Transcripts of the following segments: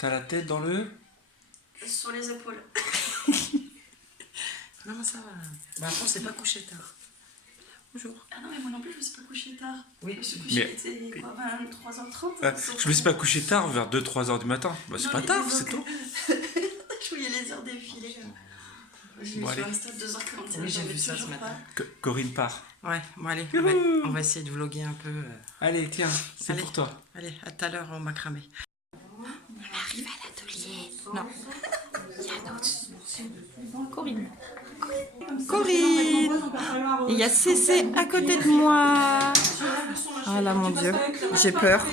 T'as la tête dans le... Sur les épaules. Non, ça va. Bah, après, on s'est pas couché tard. Bonjour. Ah non, mais moi non plus, je me suis pas couchée tard. Oui, Je me suis couchée, c'était quoi, 23h30 Je me suis pas couché tard, vers 2-3 heures du matin. Bah, c'est pas tard, c'est tôt. Je voyais les heures défiler. Je suis restée à 2h41. Oui, j'ai vu ça ce matin. Corinne part. Ouais, bon, allez, on va essayer de vlogger un peu. Allez, tiens, c'est Allez. pour toi. Allez, à tout à l'heure, on m'a cramé. On arrive à l'atelier. Non. Il y a d'autres. Corinne. Corinne. Il y a Cécé à côté de moi. Ah là, mon Dieu, j'ai peur.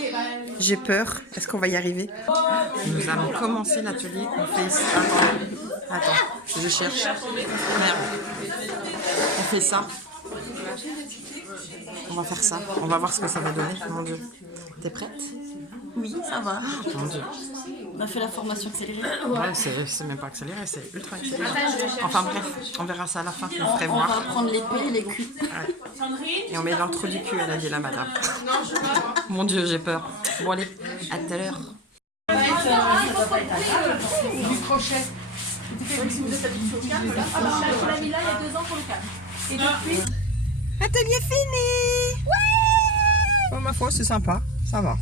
J'ai peur. Est-ce qu'on va y arriver? Nous allons commencer l'atelier. On fait ça. Attends, je cherche. Merde. On fait ça. On va faire ça. On va voir ce que ça va donner. Mon Dieu. T'es prête? Oui, ça va. Mon Dieu. On a fait la formation accélérée. Ouais, c'est même pas accéléré, c'est ultra accéléré. Enfin bref, on verra ça à la fin. Je vous ferai On voir. va prendre l'épée et les culs. Ouais. Et on met dans le trou du cul, elle a dit la madame. Mon Dieu, j'ai peur. Bon allez, à tout à l'heure. Du crochet. Si vous êtes habitué au câble, on l'a mis là il y a 2 ans pour le câble. Et depuis... Atelier fini. Ouais. Oh, ma foi, c'est sympa, ça va.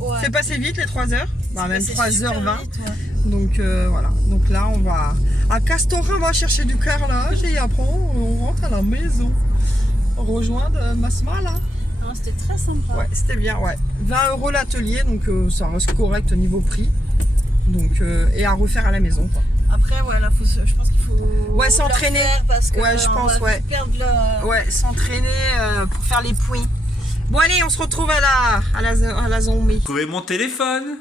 Ouais. C'est passé vite les 3 heures. Bah, même C'est 3h20. vite, ouais. Donc voilà. Donc là, on va à Castorin, on va chercher du carrelage et après on rentre à la maison. Rejoindre Masma là. Non, c'était très sympa. Ouais, c'était bien, ouais. 20 € l'atelier, donc ça reste correct au niveau prix. Donc, et à refaire à la maison, quoi. Après, ouais, là, je pense qu'il faut. Ouais, s'entraîner. Parce que Ouais, je on pense, va ouais. perdre le... Ouais, s'entraîner pour faire les points. Bon, allez, on se retrouve à la zombie. Trouver mon téléphone.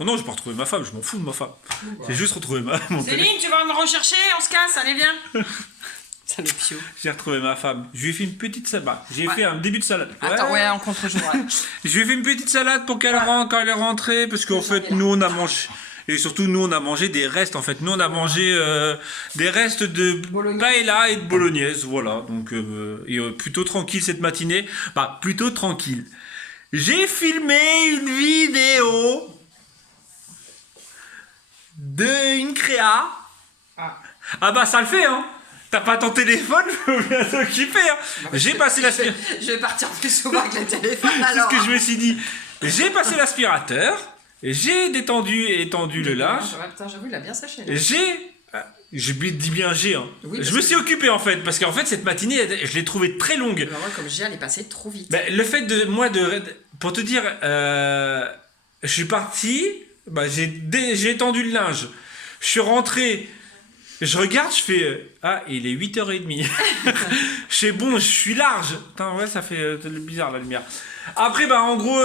Non, j'ai pas retrouvé ma femme, je m'en fous de ma femme. J'ai juste retrouvé mon téléphone. Céline, tu vas me rechercher, on se casse, allez, viens. Ça le pio. J'ai retrouvé ma femme. Je lui ai fait une petite salade. J'ai fait un début de salade. Attends, ouais, en contre-jour. Ouais. Je lui ai fait une petite salade pour qu'elle rentre quand elle est rentrée. Parce qu'en fait, nous, on a mangé. Et surtout, nous, on a mangé des restes. En fait, nous, on a mangé des restes de paella et de bolognaise. Voilà. Donc, plutôt tranquille cette matinée. Bah, plutôt tranquille. J'ai filmé une vidéo d'une créa. Ah bah, ça le fait, hein. T'as pas ton téléphone, faut bien t'occuper. Hein. J'ai passé l'aspirateur. Je vais partir plus souvent avec le téléphone C'est alors. ce que je me suis dit. J'ai passé l'aspirateur, j'ai détendu et étendu le linge. Ouais, putain, j'avoue, il a bien séché. Là. Je dis bien j'ai. Hein. Oui, je me suis occupé en fait, parce qu'en fait cette matinée, je l'ai trouvée très longue. Alors, moi, comme j'ai, elle est passée trop vite. Ben, le fait de moi pour te dire, je suis parti, j'ai étendu le linge, je suis rentré. Je regarde, je fais il est 8h30. Je fais bon, je suis large. Putain, ouais, ça fait bizarre la lumière. Après, en gros,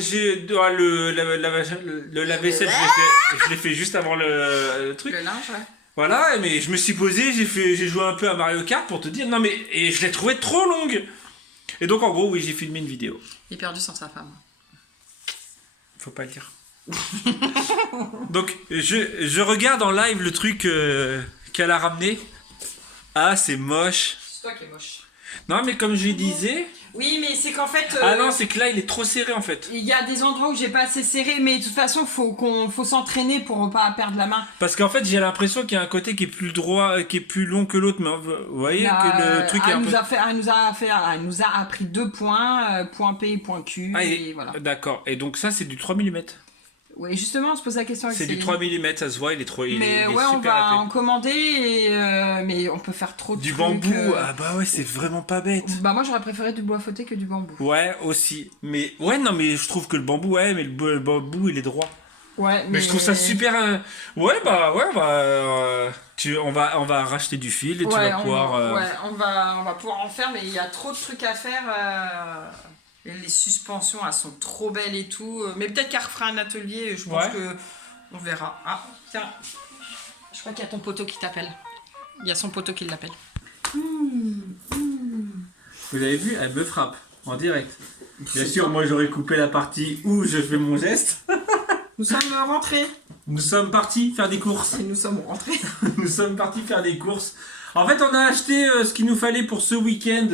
j'ai le lave-vaisselle, je l'ai fait juste avant le truc. Le linge, ouais. Voilà, mais je me suis posé, j'ai joué un peu à Mario Kart pour te dire. Non, mais et je l'ai trouvé trop longue. Et donc, en gros, oui, j'ai filmé une vidéo. Il est perdu sans sa femme. Faut pas le dire. Donc je regarde en live le truc qu'elle a ramené. Ah, c'est moche. C'est toi qui es moche. Non, mais comme je disais. Oui, mais c'est qu'en fait. Ah non, c'est que là il est trop serré en fait. Il y a des endroits où j'ai pas assez serré, mais de toute façon faut s'entraîner pour pas perdre la main. Parce qu'en fait j'ai l'impression qu'il y a un côté qui est plus droit, qui est plus long que l'autre, mais vous voyez que le truc est un peu. Elle nous a appris 2 points, point P et point Q. Et voilà. D'accord. Et donc ça c'est du 3 mm. Oui, justement, on se pose la question avec C'est du 3 mm, ça se voit, il est trop. Mais il ouais, est on super va épais. en commander, mais on peut faire trop de Du trucs, bambou, ah bah ouais, c'est vraiment pas bête. Bah moi j'aurais préféré du bois fauté que du bambou. Ouais, aussi. Mais ouais, non, mais je trouve que le bambou, ouais, mais le bambou il est droit. Ouais, mais je trouve ça super. Ouais, on va racheter du fil et tu vas pouvoir. Ouais, on va pouvoir en faire, mais il y a trop de trucs à faire. Et les suspensions, elles sont trop belles et tout. Mais peut-être qu'elle refera un atelier, je pense que on verra. Ah, tiens, je crois qu'il y a ton poteau qui t'appelle. Il y a son poteau qui l'appelle. Vous avez vu, elle me frappe en direct. Bien sûr, moi j'aurais coupé la partie où je fais mon geste. Nous sommes rentrés. Nous sommes partis faire des courses. Et nous sommes rentrés. Nous sommes partis faire des courses. En fait, on a acheté ce qu'il nous fallait pour ce week-end.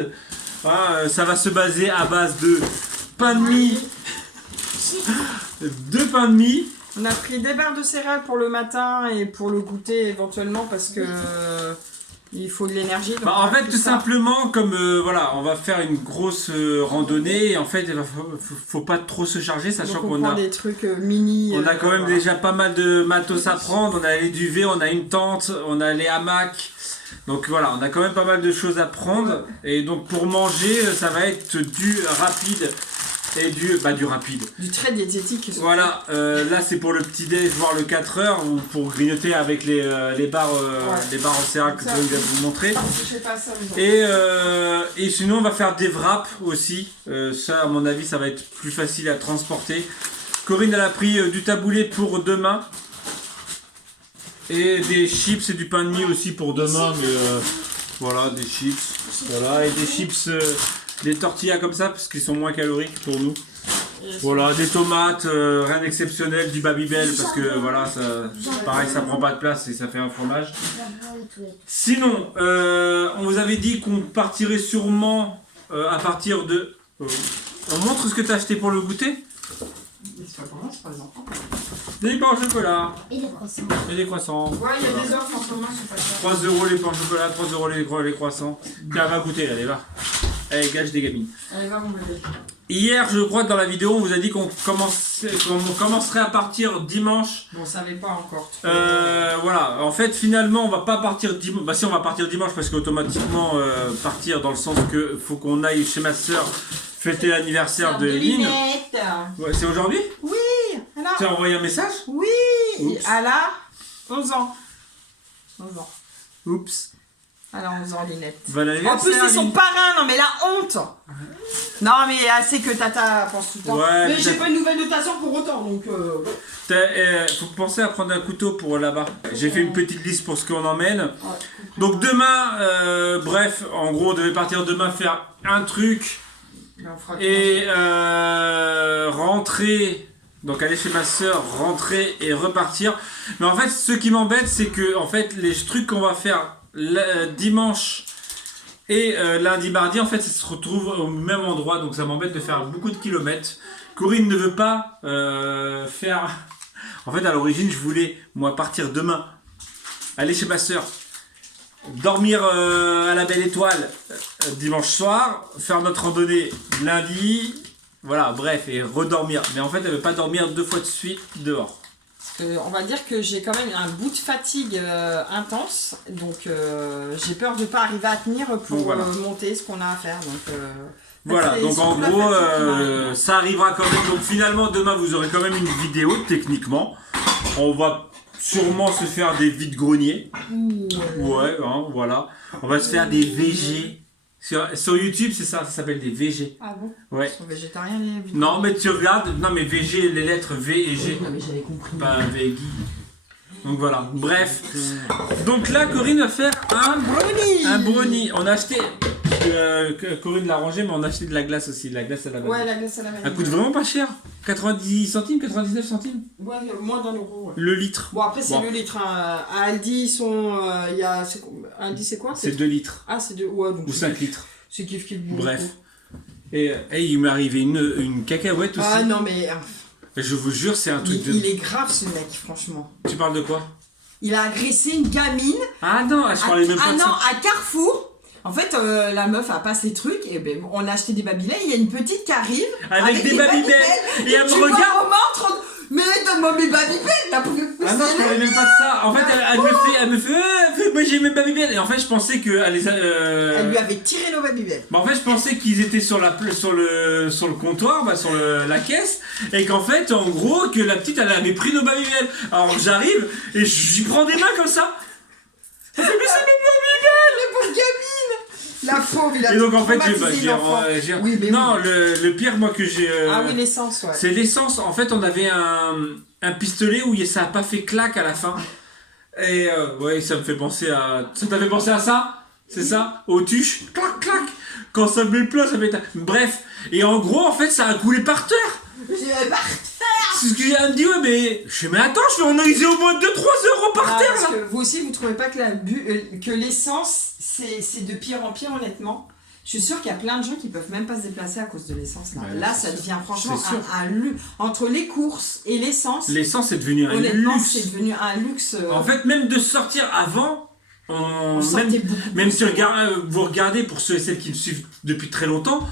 Ça va se baser à base de pain de mie. 2 pains de mie, On a pris des barres de céréales pour le matin et pour le goûter éventuellement parce que il faut de l'énergie. Bah, en fait, tout simplement, comme voilà, on va faire une grosse randonnée, en fait, faut pas trop se charger, sachant donc on qu'on prend a des trucs mini. on a quand même voilà. déjà pas mal de matos à prendre. On a les duvets, on a une tente, on a les hamacs. Donc voilà, on a quand même pas mal de choses à prendre. Et donc pour manger, ça va être du rapide et du rapide. Du très diététique. Voilà, là c'est pour le petit déj, voire le 4 heures, ou pour grignoter avec les barres, les barres en céréales que je vais vous montrer. Je sais pas ça. Et sinon on va faire des wraps aussi. Ça à mon avis ça va être plus facile à transporter. Corinne elle a pris du taboulé pour demain. Et des chips et du pain de mie aussi pour demain, mais voilà, des chips. Voilà, et des chips, des tortillas comme ça, parce qu'ils sont moins caloriques pour nous. Voilà, des tomates, rien d'exceptionnel, du Babybel, parce que voilà, ça, pareil, ça prend pas de place et ça fait un fromage. Sinon, on vous avait dit qu'on partirait sûrement à partir de... on montre ce que tu as acheté pour le goûter. C'est pas pour moi, c'est pour les enfants. Des pains au chocolat. Et les croissants. Et des croissants. Ouais, il y a des offres en ce moment, c'est pas cher. 3 € les pains au chocolat, 3 € les croissants. Tiens, va goûter, allez, va. Allez, gage des gamines. Allez, va mon bébé. Hier, je crois que dans la vidéo, on vous a dit qu'on commencerait à partir dimanche. Bon, on savait pas encore. Voilà, en fait, finalement, on va pas partir dimanche. Bah si, on va partir dimanche parce qu'automatiquement, partir dans le sens que faut qu'on aille chez ma soeur fêter l'anniversaire de Lynn. Ouais, c'est aujourd'hui? Oui, alors. Tu as envoyé un message? Oui, Oups. elle a 11 ans. 11 ans. Oups. Elle a 11 ans, Linette. Bon En anniversaire, plus, c'est son Lynn. parrain, non mais la honte. Non mais assez que Tata pense tout le temps. Ouais, mais peut-être. j'ai pas une nouvelle notation pour autant, donc... Faut penser à prendre un couteau pour là-bas. J'ai fait une petite liste pour ce qu'on emmène. Donc demain, bref, en gros, on devait partir demain faire un truc et rentrer. Donc aller chez ma soeur, rentrer et repartir. Mais en fait, ce qui m'embête, c'est que en fait, les trucs qu'on va faire dimanche et lundi, mardi, en fait, ça se retrouve au même endroit. Donc ça m'embête de faire beaucoup de kilomètres. Corinne ne veut pas faire... En fait, à l'origine, je voulais, moi, partir demain, aller chez ma soeur, dormir à la Belle Étoile dimanche soir, faire notre randonnée lundi, voilà, bref, et redormir. Mais en fait, elle veut pas dormir 2 fois de suite dehors. On va dire que j'ai quand même un bout de fatigue intense, donc j'ai peur de pas arriver à tenir pour Donc, voilà. monter ce qu'on a à faire. Donc, Voilà, c'est donc en surtout la gros, fatigue qui m'arrive. ça arrivera quand même. Donc finalement, demain, vous aurez quand même une vidéo, techniquement. On va sûrement se faire des vides-greniers. Ouais, hein, voilà. On va se faire des VG. Sur YouTube, c'est ça s'appelle des VG. Ah bon? Ouais. Ils sont végétariens les vidéos. Non, mais tu regardes, non, mais VG, les lettres V et G. Non mais j'avais compris. Pas Veggie. Donc voilà, bref. Donc là, Corinne va faire Un brownie. un brownie. On a acheté, Corinne l'a rangé, mais on a acheté de la glace aussi. De la glace à la vanille. Ouais, la glace à la vanille. Elle coûte vraiment pas cher. 90 centimes, 99 centimes. Ouais, moins d'1 euro. Ouais. Le litre. Bon, après, c'est Bon. le litre. Hein. À Aldi, ils sont. Aldi, c'est quoi? C'est 2 litres. Ah, c'est 2. Ouais, donc. Ou 5 litres. C'est kiff bout. Bref. Et il m'est arrivé une cacahuète aussi. Ah non, mais. Je vous jure, c'est un truc de... Il est grave ce mec, franchement. Tu parles de quoi? Il a agressé une gamine. Ah non, je parlais même pas de ça. à Carrefour. En fait, la meuf a pas ses trucs et ben on a acheté des Babybel. Il y a une petite qui arrive Avec des Babybel. Et elle me tu vois regarde. Romain en train de... Mais donne-moi mes Babybel là pour que Ah non, je parlais même pas de ça. En fait, elle me fait, moi j'ai mes Babybel. Et en fait, je pensais que Elle lui avait tiré nos Babybel. Bah en fait, je pensais qu'ils étaient sur le comptoir, bah, sur la caisse, et qu'en fait, en gros, que la petite, elle avait pris nos Babybel. Alors j'arrive et j'y prends des mains comme ça. Ça fait, mais c'est mes Babybel. La pauvre gamine. La pauvre, il a Et donc en fait, traumatisé l'enfant. Oui, mais non, oui. le pire, moi que j'ai. Ah oui, l'essence, ouais. C'est l'essence. En fait, on avait un pistolet où ça a pas fait clac à la fin. Et ouais, ça me fait penser à. Ça t'a fait penser à ça? C'est ça? Aux tuches? Clac, clac! Quand ça met plein, ça fait. Bref. Et en gros, en fait, ça a coulé par terre. C'est ce que j'ai à me dire, ouais, mais. Je fais, mais attends, on a usé au moins 2-3 euros par terre parce là! que vous aussi, vous trouvez pas que que l'essence, c'est de pire en pire, honnêtement? Je suis sûre qu'il y a plein de gens qui peuvent même pas se déplacer à cause de l'essence. Là, Ouais, là c'est ça devient franchement C'est sûr. un luxe. Entre les courses et l'essence, L'essence est devenue un honnêtement, luxe. c'est devenu un luxe. En fait, même de sortir avant, on sortait beaucoup même plus. si vous regardez, pour ceux et celles qui me suivent depuis très longtemps,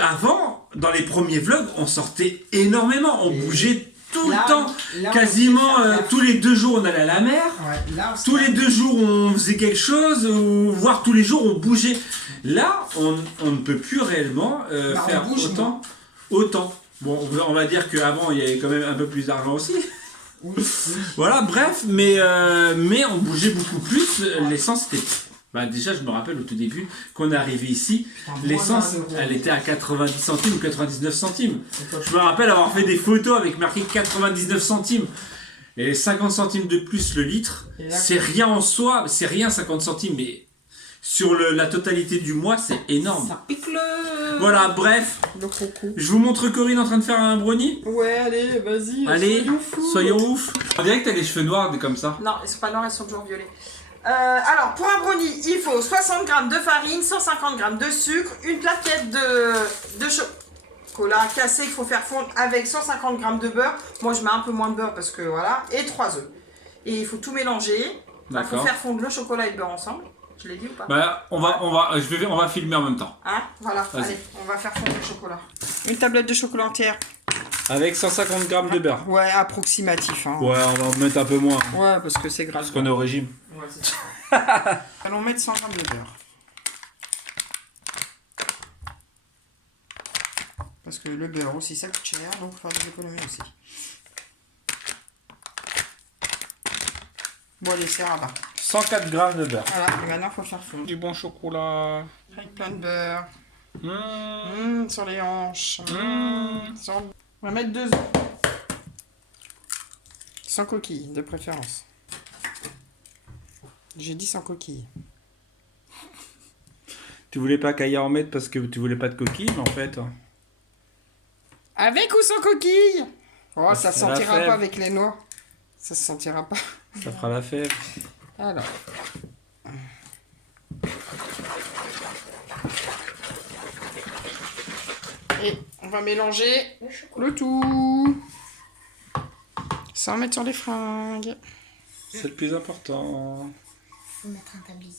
avant, dans les premiers vlogs, on sortait énormément, on bougeait tout Là, le temps, là, on quasiment sait faire gaffe. tous les 2 jours on allait à la mer, Ouais, là, on tous sait les 2 jours on faisait quelque chose, ou voire tous les jours on bougeait. Là, on ne peut plus réellement Bah, on faire bouge autant. Bon, on va dire qu'avant il y avait quand même un peu plus d'argent aussi. Oui, oui. Voilà, bref, mais on bougeait beaucoup plus. L'essence était. Bah, déjà, je me rappelle au tout début, qu'on est arrivé ici, Putain, l'essence, moins d'un euro. elle était à 90 centimes ou 99 centimes. Je me rappelle avoir fait des photos avec marqué 99 centimes. Et 50 centimes de plus le litre, Et là, c'est rien en soi, c'est rien 50 centimes, mais sur la totalité du mois, c'est énorme. Ça pique le... Voilà, bref, le coco. je vous montre Corinne en train de faire un brownie. Ouais, allez, vas-y. Allez, soyons fous. soyons ouf. On dirait que t'as les cheveux noirs comme ça. Non, ils sont pas noirs, ils sont toujours violets. Alors, pour un brownie, il faut 60 g de farine, 150 g de sucre, une plaquette de chocolat cassé qu'il faut faire fondre avec 150 g de beurre. Moi, je mets un peu moins de beurre parce que voilà. Et 3 œufs. Et il faut tout mélanger. Il faut D'accord. faire fondre le chocolat et le beurre ensemble. Je l'ai dit ou pas? Bah, on va filmer en même temps. Hein? Voilà, Vas-y. allez, on va faire fondre le chocolat. Une tablette de chocolat entière. Avec 150 grammes de beurre. Ouais, approximatif. Hein. Ouais, on va en mettre un peu moins. Ouais, parce que c'est grave. Parce qu'on est au régime. Ouais, c'est ça. Allons mettre 100 g de beurre. Parce que le beurre aussi, ça coûte cher, donc il faut faire des économies aussi. Bon, allez, c'est rabat. 104 grammes de beurre. Voilà, et maintenant, il faut faire fondre. Du bon chocolat. Avec plein de beurre. Mmh. Sur les hanches. Mmh. On va mettre 2 œufs. Sans coquille, de préférence. J'ai dit sans coquille. Tu voulais pas Kaya en mettre parce que tu voulais pas de coquille, mais en fait. Avec ou sans coquille? Oh, ça se c'est la sentira fève. pas avec les noix. Ça se sentira pas. Ça fera la fête. Alors. Et on va mélanger le tout. Sans mettre sur les fringues. C'est le plus important. Faut mettre un tablier.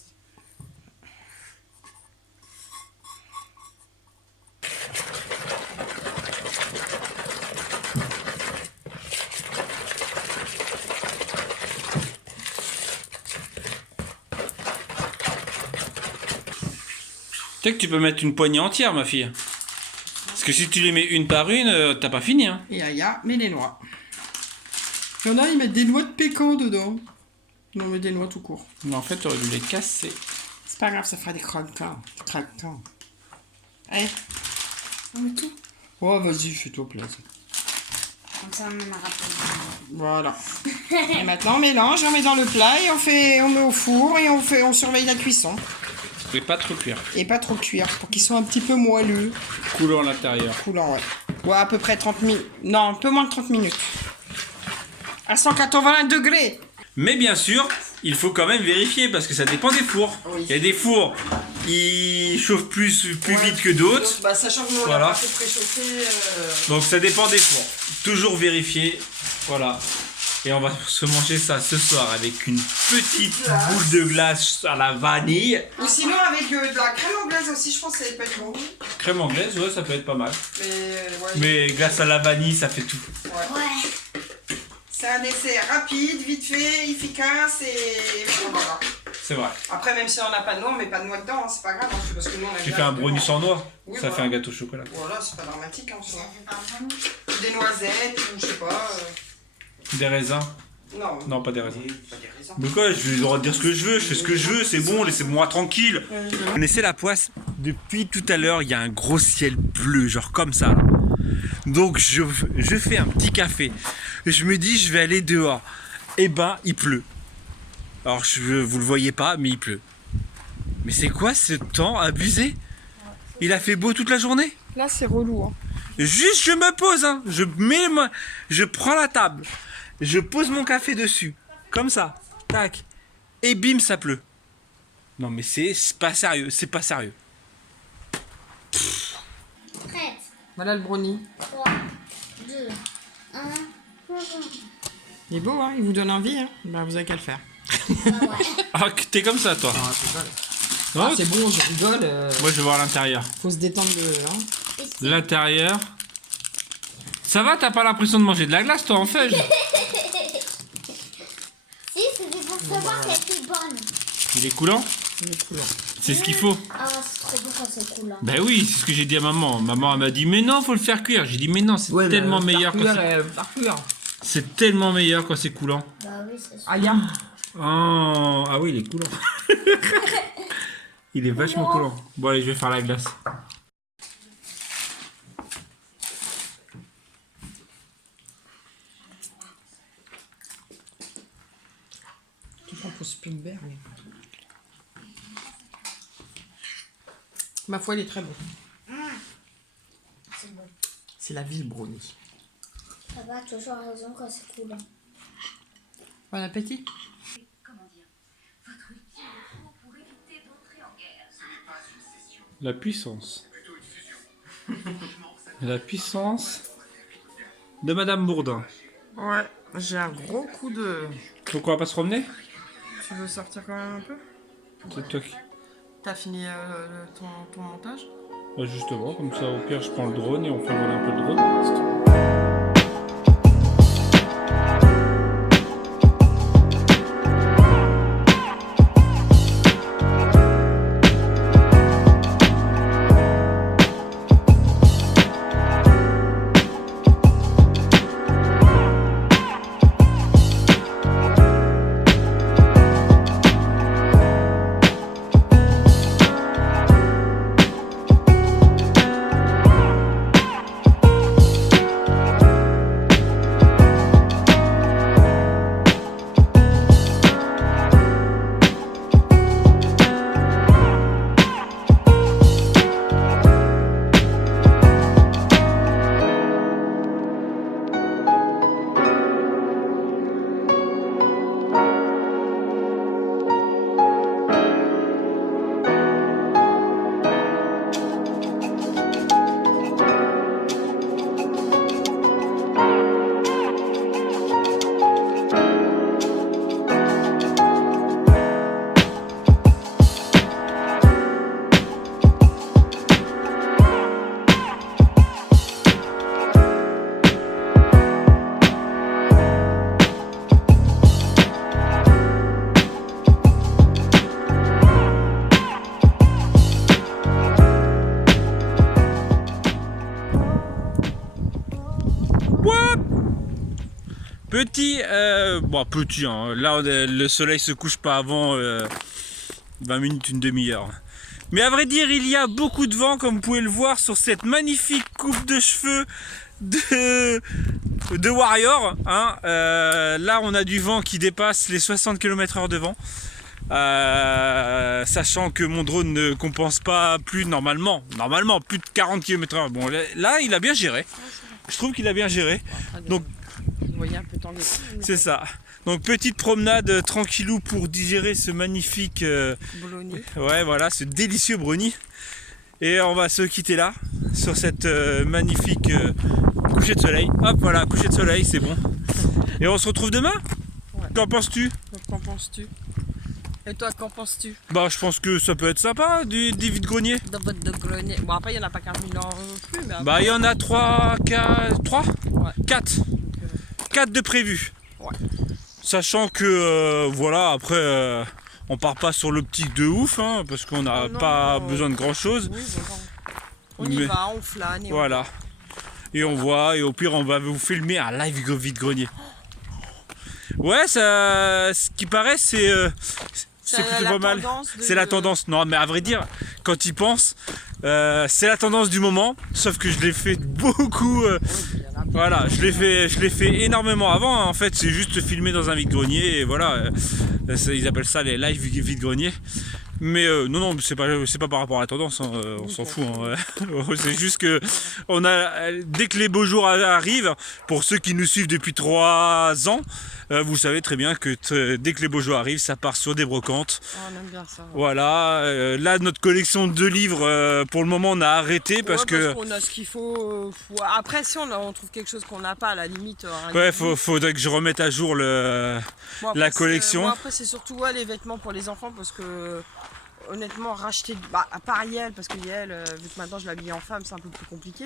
Tu sais que tu peux mettre une poignée entière, ma fille. Parce que si tu les mets une par une, t'as pas fini. Hein. Et Aya met les noix. Il y en a, ils mettent des noix de pécan dedans. Non, mais des noix tout court. Mais en fait, tu aurais dû les casser. C'est pas grave, ça fera des croquants. Des croquants. Allez. On met tout. Oh, vas-y, fais-toi plaisir. Comme ça, on en aura pas. Voilà. Et maintenant, on mélange, on met dans le plat et on met au four et on surveille la cuisson. Tu pas trop cuire. Et pas trop cuire pour qu'ils soient un petit peu moelleux. Coulant à l'intérieur. Coulant, ouais. Ouais, à peu près 30 minutes. Non, un peu moins de 30 minutes. À 180 degrés. Mais bien sûr, il faut quand même vérifier parce que ça dépend des fours. Oui. Il y a des fours, ils chauffent plus vite que d'autres. Bah, sachant que nous, on Voilà. a pas fait préchauffer. Donc ça dépend des fours. Toujours vérifier. Voilà. Et on va se manger ça ce soir avec une petite Glace. boule de glace à la vanille. Ou sinon, avec de la crème anglaise aussi, je pense que ça peut être bon. Crème anglaise, ouais, ça peut être pas mal. Mais, ouais. Mais glace à la vanille, ça fait tout. Ouais. C'est un dessert rapide, vite fait, efficace et voilà. C'est vrai. Après, même si on n'a pas de noix, on met pas de noix dedans, hein, c'est pas grave, hein, parce que nous on aime Tu bien fais un le brownie piment. sans noix. Oui, Ça voilà. fait un gâteau au chocolat. Voilà, c'est pas dramatique en soi. Ça fait pas vraiment. Des noisettes ou je sais pas. Des raisins. Non. Non, pas des raisins. Pas des raisins. Mais quoi, je vais le droit de dire ce que je veux, je fais ce que je veux, c'est bon, laissez-moi tranquille. On essaie la poisse. Depuis tout à l'heure, il y a un gros ciel bleu, genre comme ça. Là. Donc je fais un petit café. Je me dis, je vais aller dehors. Eh ben, il pleut. Alors, vous le voyez pas, mais il pleut. Mais c'est quoi ce temps abusé? Il a fait beau toute la journée? Là, c'est relou. Hein. Juste, je me pose, hein. Je prends la table. Je pose mon café dessus. Comme ça. Tac. Et bim, ça pleut. Non, mais c'est pas sérieux. C'est pas sérieux. Voilà le brownie. 3, 2, 1. Il est beau, hein, il vous donne envie. Hein. Bah, vous avez qu'à le faire. Ah, t'es comme ça, toi. Ah, Ouais. c'est bon, je rigole. Moi, je vais voir l'intérieur. Faut se détendre le. Hein. L'intérieur. Ça va, t'as pas l'impression de manger de la glace, toi, en fait? Si, c'était pour savoir qu'elle était bonne. Il est coulant? Il est coulant. C'est ce qu'il faut. Ah, c'est trop bon quand c'est cool. Hein. Ben oui, c'est ce que j'ai dit à maman. Maman, elle m'a dit, mais non, faut le faire cuire. J'ai dit, mais non, c'est tellement meilleur quand c'est... C'est tellement meilleur quand c'est coulant. Bah oui, c'est sûr. Ah, y'a. Oh, ah oui, il est coulant. Il est vachement coulant. Bon, allez, je vais faire la glace. Tu prends pour Spielberg. Ma foi, il est très bon. C'est bon. C'est la ville brownie. Papa a toujours raison quand c'est cool. Hein. Bon appétit. La puissance. La puissance de Madame Bourdin. Ouais, j'ai un gros coup de... Donc on va pas se promener? Tu veux sortir quand même un peu? C'est toi qui... T'as fini ton montage? Bah justement, comme ça au pire je prends le drone et on fait voler un peu le drone. Petit, bon petit, hein. Là le soleil se couche pas avant 20 minutes, une demi-heure. Mais à vrai dire, il y a beaucoup de vent, comme vous pouvez le voir sur cette magnifique coupe de cheveux de Warrior. Hein. Là, on a du vent qui dépasse les 60 km/h de vent. Sachant que mon drone ne compense pas plus normalement plus de 40 km/h. Bon, là, il a bien géré. Je trouve qu'il a bien géré. Donc, vous voyez un peu tangué. c'est ça. Donc petite promenade tranquillou pour digérer ce magnifique Bologna. ouais voilà, ce délicieux brownie. Et on va se quitter là sur cette magnifique coucher de soleil. Hop voilà, coucher de soleil, c'est bon. Et on se retrouve demain. Ouais. Qu'en penses-tu? Qu'en penses-tu? Et toi, qu'en penses-tu? Bah je pense que ça peut être sympa des vide-greniers. De bottes de grenier. Bon après il n'y en a pas 15 000 ans plus. Mais après, Bah il y en a 3, 4, Ouais. 4. donc, 4 de prévus. Ouais. Sachant que voilà, après on part pas sur l'optique de ouf, hein, parce qu'on n'a Non, pas non, besoin de grand chose. oui, voilà. On y Mais- va, on flâne. Et Voilà. Et on voit, et au pire on va vous filmer un live vide-grenier. Ouais, ça, ce qui paraît, c'est plutôt la pas mal. tendance de- C'est la tendance. Non, mais à vrai dire, quand ils pensent, c'est la tendance du moment. Sauf que je l'ai fait beaucoup. Il y en a Voilà, je l'ai fait énormément avant. Hein. En fait, c'est juste filmé dans un vide-grenier. Et voilà, ils appellent ça les live vide-grenier. Mais non, c'est pas par rapport à la tendance, hein, on s'en fout. Hein, ouais. C'est juste que dès que les beaux jours arrivent, pour ceux qui nous suivent depuis 3 ans, vous savez très bien que dès que les beaux jours arrivent, ça part sur des brocantes. Oh, on aime bien ça. Ouais. Voilà, là notre collection de livres, pour le moment on a arrêté parce que... qu'on a ce qu'il faut. Après, si on trouve quelque chose qu'on n'a pas, à la limite. Ouais, faudrait que je remette à jour la collection. Moi, après, c'est surtout les vêtements pour les enfants parce que honnêtement, racheter. À part Yael, parce que Yael, vu que maintenant je l'habille en femme, c'est un peu plus compliqué.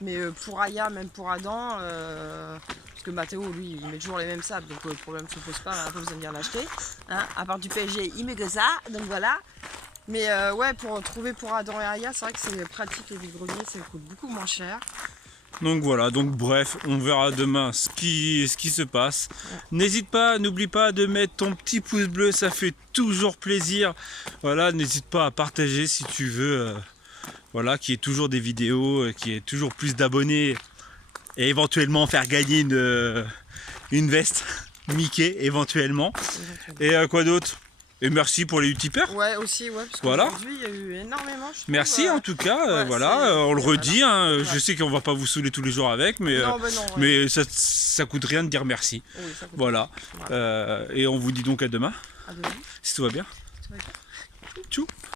Mais pour Aya, même pour Adam, parce que Mathéo, lui, il met toujours les mêmes sables, donc le problème ne se pose pas, on n'a pas besoin de venir l'acheter. Hein, à part du PSG, il met que ça, donc voilà. Mais ouais, pour trouver pour Adam et Aya, c'est vrai que c'est pratique les vide-greniers, ça coûte beaucoup moins cher. Donc voilà, donc bref, on verra demain ce qui se passe. N'hésite pas, n'oublie pas de mettre ton petit pouce bleu, ça fait toujours plaisir. Voilà, n'hésite pas à partager si tu veux, voilà, qu'il y ait toujours des vidéos, qu'il y ait toujours plus d'abonnés et éventuellement faire gagner une veste Mickey éventuellement. Et quoi d'autre? Et merci pour les utipeurs. Ouais, aussi, ouais, parce qu'aujourd'hui, il y a eu énormément. Je trouve, merci en tout cas, voilà, on le redit, hein, je sais qu'on va pas vous saouler tous les jours avec, mais, non, mais ça coûte rien de dire merci. Oui, ça coûte voilà, et on vous dit donc à demain, à demain. si tout va bien. Tout va bien. Tchou.